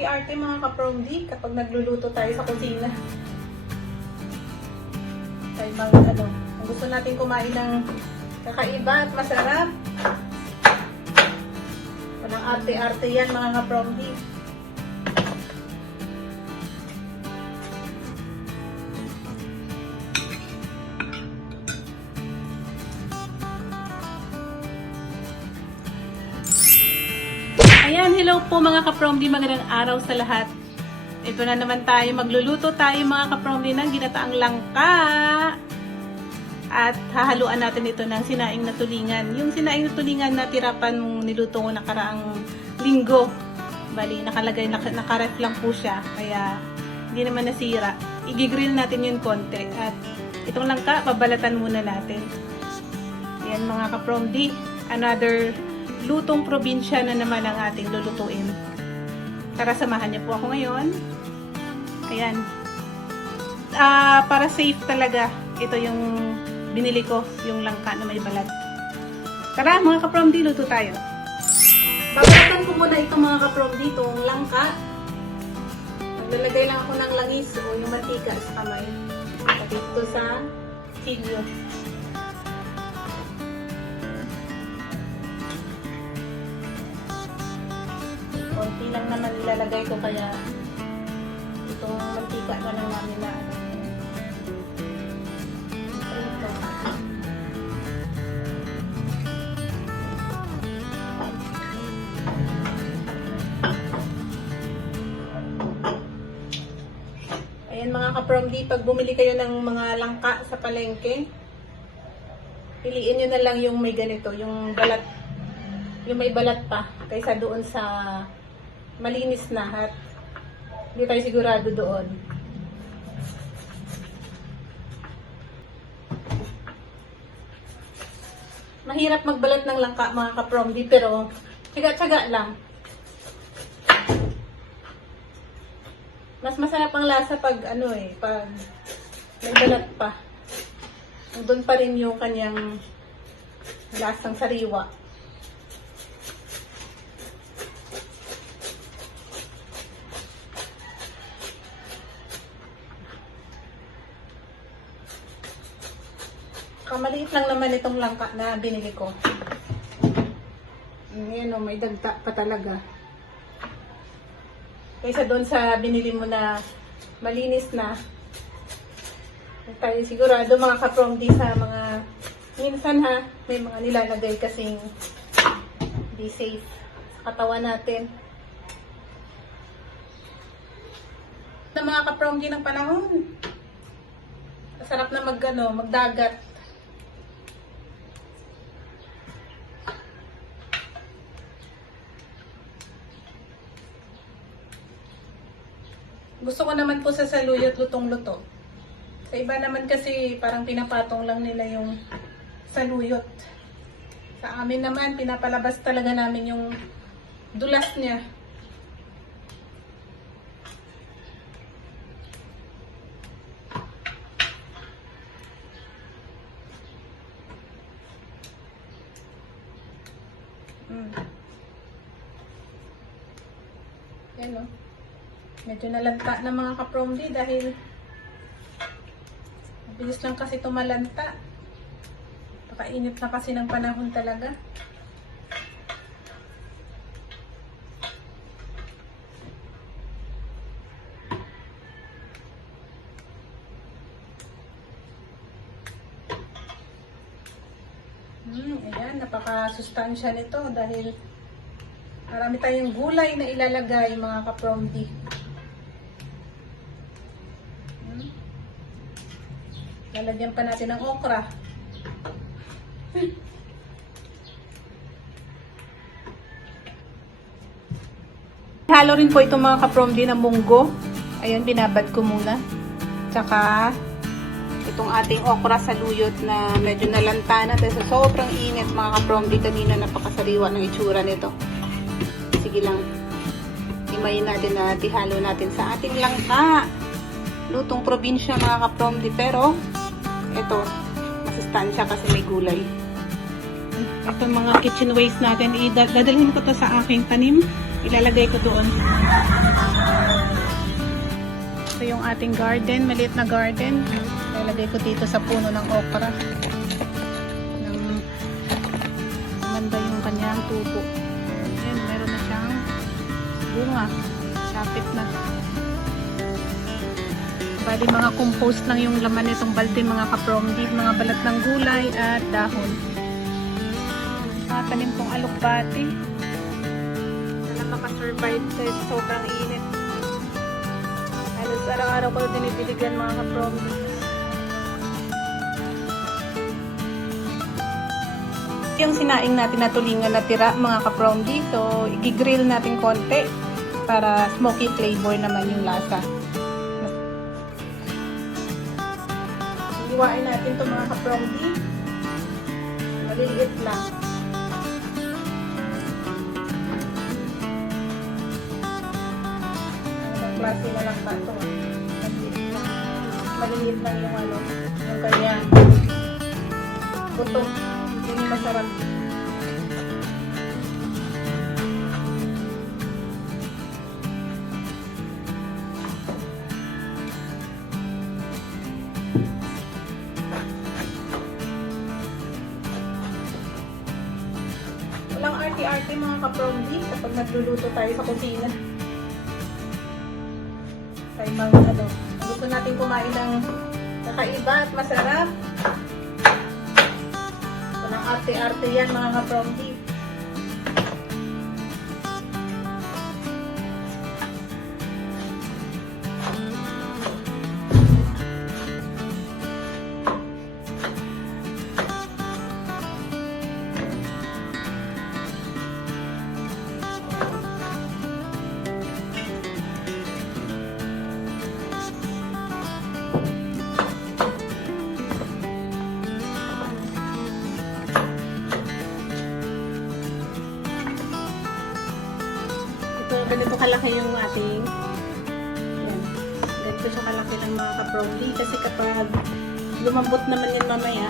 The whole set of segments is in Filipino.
arte-arte mga kapromdi kapag nagluluto tayo sa kusina. Kaya kung gusto natin kumain ng kakaiba at masarap. Walang arte-arte yan mga kapromdi. Ayan, hello po mga kapromdi, magandang araw sa lahat. Ito na naman tayo, magluluto tayo mga kapromdi ng ginataang langka. At hahaluan natin ito ng sinaing na tulingan. Yung sinaing na tulingan na tirapan mong niluto ko nakaraang linggo. Bali, nakalagay, nakaref lang po siya. Kaya hindi naman nasira. I-grill natin yung konti. At itong langka, babalatan muna natin. Ayan mga kapromdi, another lutong probinsya na naman ang ating lulutuin. Tara, samahan niyo po ako ngayon. Ayan. Para safe talaga, ito yung binili ko, yung langka na may balat. Tara mga kapromdi, luto tayo. Babalatan ko muna ito mga kapromdi, itong langka. Maglalagay lang ako ng langis o yung mantika sa kamay. At ito sa silyo. Konti lang naman ilalagay ko, kaya itong mantika na lang namin na ito. Ayan mga kapromdi, pag bumili kayo ng mga langka sa palengke, piliin nyo na lang yung may ganito, yung balat, yung may balat pa, kaysa doon sa malinis na at hindi tayo sigurado doon. Mahirap magbalat ng langka mga kapromdi, pero tiyaga-tiyaga lang. Mas masarap ang lasa pag pag may balat pa. Doon pa rin yung kanyang lasang sariwa. Maliit lang naman itong langka na binili ko. Ayan o, may dagta pa talaga. Kaysa doon sa binili mo na malinis na. Tayo sigurado mga kapromdi sa mga minsan may mga nilalagay kasing di safe sa katawan natin. Sa mga kapromdi ng panahon, masarap na magdagat. Gusto ko naman po sa saluyot lutong-luto. Sa iba naman kasi parang pinapatong lang nila yung saluyot. Sa amin naman, pinapalabas talaga namin yung dulas niya. Yan o. Medyo nalanta na mga kapromdi dahil mabilis lang kasi tumalanta. Pakainit na kasi ng panahon talaga. Ayan, napaka-sustansya nito dahil marami tayong gulay na ilalagay mga kapromdi. Lalagyan pa natin ng okra. Halo rin po itong mga kapromdi na munggo. Ayan, binabad ko muna. Tsaka itong ating okra sa luyot na medyo nalanta na dahil sa sobrang init mga kapromdi. Kanina napakasariwa ng itsura nito. Sige lang, himayin natin na ihalo natin sa ating langka. Lutong probinsya mga kapromdi, pero ito, masustansya kasi may gulay. Ito mga kitchen waste natin, dadalhin ko to sa aking tanim. Ilalagay ko doon. ating garden, maliit na garden. Lalagay ko dito sa puno ng okra. Maganda yung kanyang tubo. Ayan, meron na siyang bunga. Lapit na. Bali mga compost lang yung laman nitong balde, mga kapromdi, mga balat ng gulay at dahon. Mga tanim kong alokbati. Sana makasurvive sa sobrang init. Halos araw-araw ko dinibiligan mga kapromdi. Yung sinaing natin na tulingan na tira mga kapromdi, so i-grill natin konti para smoky flavor naman yung lasa. Iwain natin ito mga kapromdi. Maliliit lang. Anong klase na lang pa ito. Maliliit lang yung yung kanya buto. Hindi masarap. Walang arte-arte mga kapromdi kapag nagluluto tayo sa kusina. Kaya gusto natin kumain ng kakaiba at masarap. Walang arte-arte yan mga kapromdi. Ganito kalaki yung ating ganito siya kalaki ng mga kapromdi kasi kapag lumambot naman yan mamaya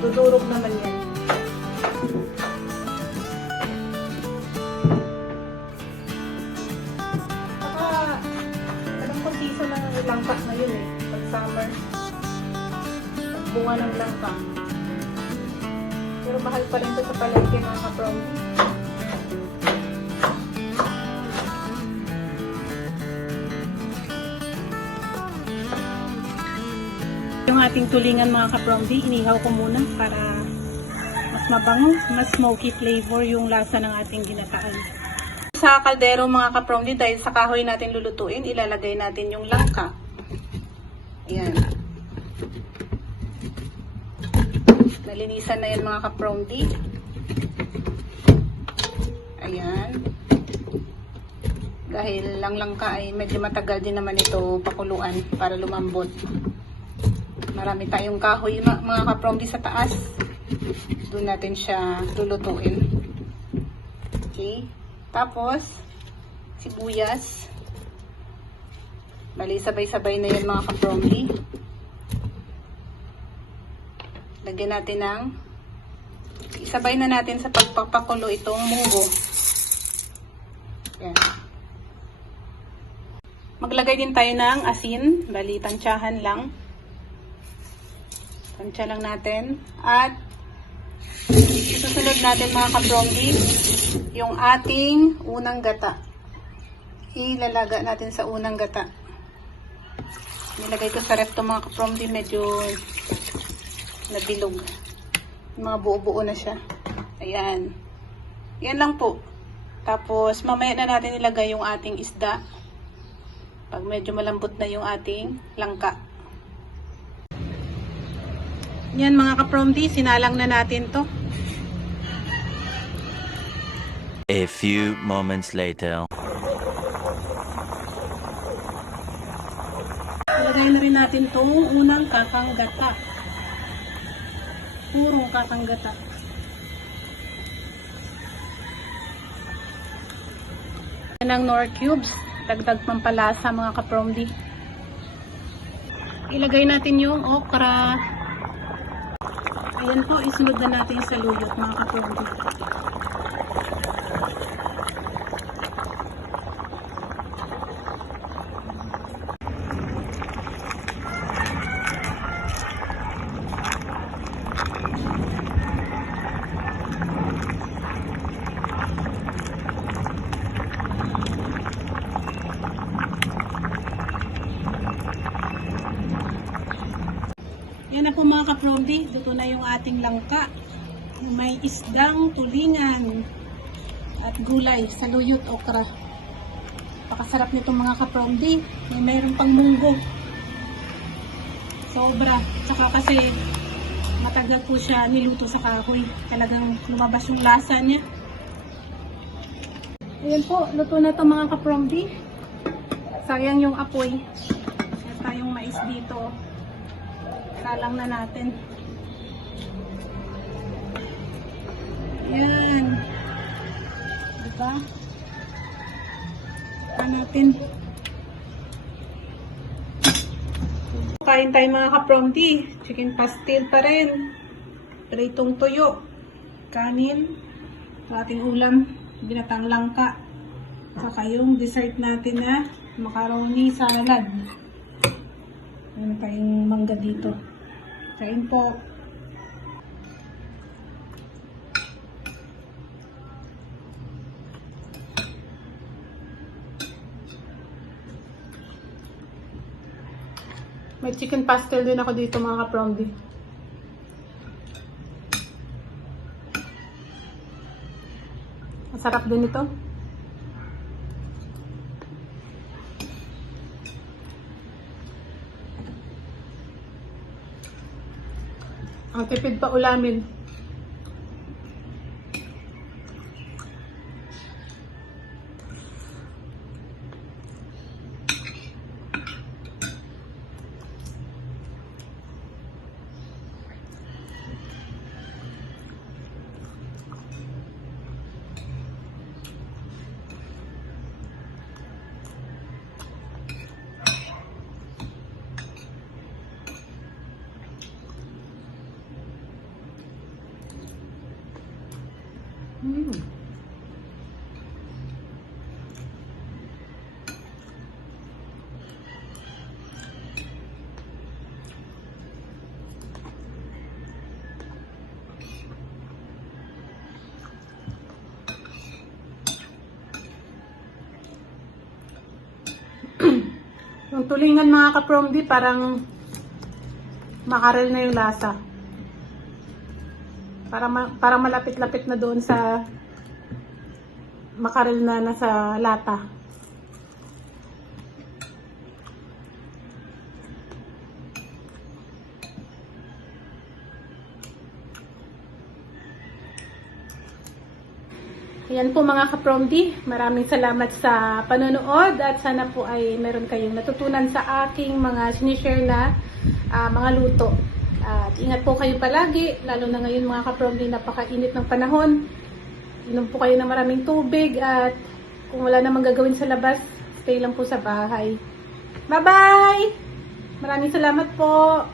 dudurog naman yan. Saka alam ko season ng langka ngayon pag summer pag bunga ng langka, pero mahal pa rin ito sa palengke mga kapromdi. Yung ating tulingan mga kapromdi, inihaw ko muna para mas mabango, mas smoky flavor yung lasa ng ating ginataan. Sa kaldero mga kapromdi, dahil sa kahoy natin lulutuin, ilalagay natin yung langka. Ayan. Nalinisan na yan mga kapromdi. Ayan. Dahil lang langka ay medyo matagal din naman ito pakuluan para lumambot. Marami tayong kahoy mga kapromdi sa taas. Doon natin siya lulutuin. Okay. Tapos, sibuyas. Bali, sabay-sabay na yan mga kapromdi. Lagyan natin ng isabay na natin sa pagpapakulo itong munggo. Yan. Maglagay din tayo ng asin. Bali, tansyahan lang. Tansya lang natin. At susunod natin mga kapromdi yung ating unang gata. Ilalaga natin sa unang gata. Nilagay ko sa ref to mga kapromdi, medyo nabilog. Mga buo-buo na siya. Ayan. Yan lang po. Tapos mamaya na natin ilagay yung ating isda. Pag medyo malambot na yung ating langka. Yan mga kapromdi, sinalang na natin to. A few moments later. Ilagay na rin natin itong unang kakang gata. Purong kakang gata. Yan ang Knorr cubes. Dagdag pampalasa mga kapromdi. Ilagay natin yung okra. Ayan po, isunod na natin sa luyot mga kapromdi. Ayan po mga kapromdi, luto na yung ating langka. May isdang tulingan at gulay, saluyot, okra. Pakasarap nito mga kapromdi. Mayroon pang munggo. Sobra. Tsaka kasi matagal po siya niluto sa kahoy. Talagang lumabas yung lasa niya. Ayan po, luto na ito mga kapromdi. Sayang yung apoy. Meron tayong mais dito. Salang na natin. Ayan. Diba? Saka natin. Kain tayo mga kapromdi. Chicken pastel pa rin. Pritong tuyo. Kanin. Ating ulam. Ginatang langka. Saka yung dessert natin na macaroni salad. Meron tayong mangga dito. Kain po. May chicken pastel din ako dito mga kapromdi. Masarap din ito. Ang tipid pa ulamin. Yung tulingan mga kapromdi parang makarel na yung lasa. Parang malapit-lapit na doon sa makarel na nasa lata. Ayan po mga kapromdi, maraming salamat sa panonood at sana po ay meron kayong natutunan sa aking mga sinishare na mga luto. At ingat po kayo palagi, lalo na ngayon mga kapromdi, napakainit ng panahon. Inom po kayo ng maraming tubig at kung wala namang gagawin sa labas, stay lang po sa bahay. Bye-bye! Maraming salamat po!